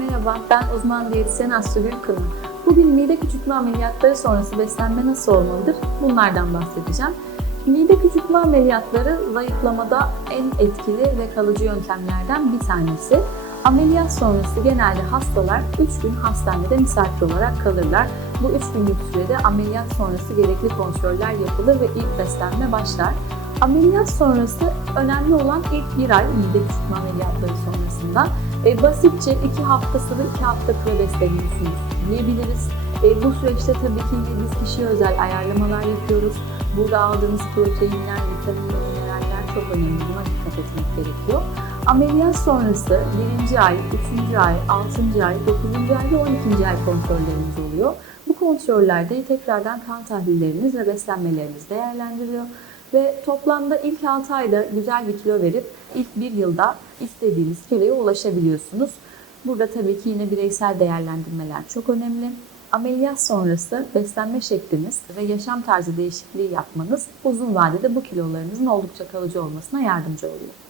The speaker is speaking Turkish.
Merhaba, ben uzman diyetisyen Aslı Gülkırım. Bugün mide küçültme ameliyatları sonrası beslenme nasıl olmalıdır? Bunlardan bahsedeceğim. Mide küçültme ameliyatları zayıflamada en etkili ve kalıcı yöntemlerden bir tanesi. Ameliyat sonrası genelde hastalar 3 gün hastanede misafir olarak kalırlar. Bu 3 günlük sürede ameliyat sonrası gerekli kontroller yapılır ve ilk beslenme başlar. Ameliyat sonrası önemli olan ilk bir ay mide küçültme ameliyatları sonrasında e, basitçe 2 hafta sıvı 2 hafta kuru besleniyorsunuz diyebiliriz. E, bu süreçte tabii ki biz kişiye özel ayarlamalar yapıyoruz. Burada aldığınız proteinler, vitamin ve mineraller çok önemli. Buna dikkat etmek gerekiyor. Ameliyat sonrası 1. ay, 3. ay, 6. ay, 9. ay ve 12. ay kontrollerimiz oluyor. Bu kontrollerde tekrardan kan tahlilleriniz ve beslenmeleriniz değerlendiriliyor. Ve toplamda ilk 6 ayda güzel bir kilo verip ilk bir yılda istediğiniz kiloya ulaşabiliyorsunuz. Burada tabii ki yine bireysel değerlendirmeler çok önemli. Ameliyat sonrası beslenme şekliniz ve yaşam tarzı değişikliği yapmanız uzun vadede bu kilolarınızın oldukça kalıcı olmasına yardımcı oluyor.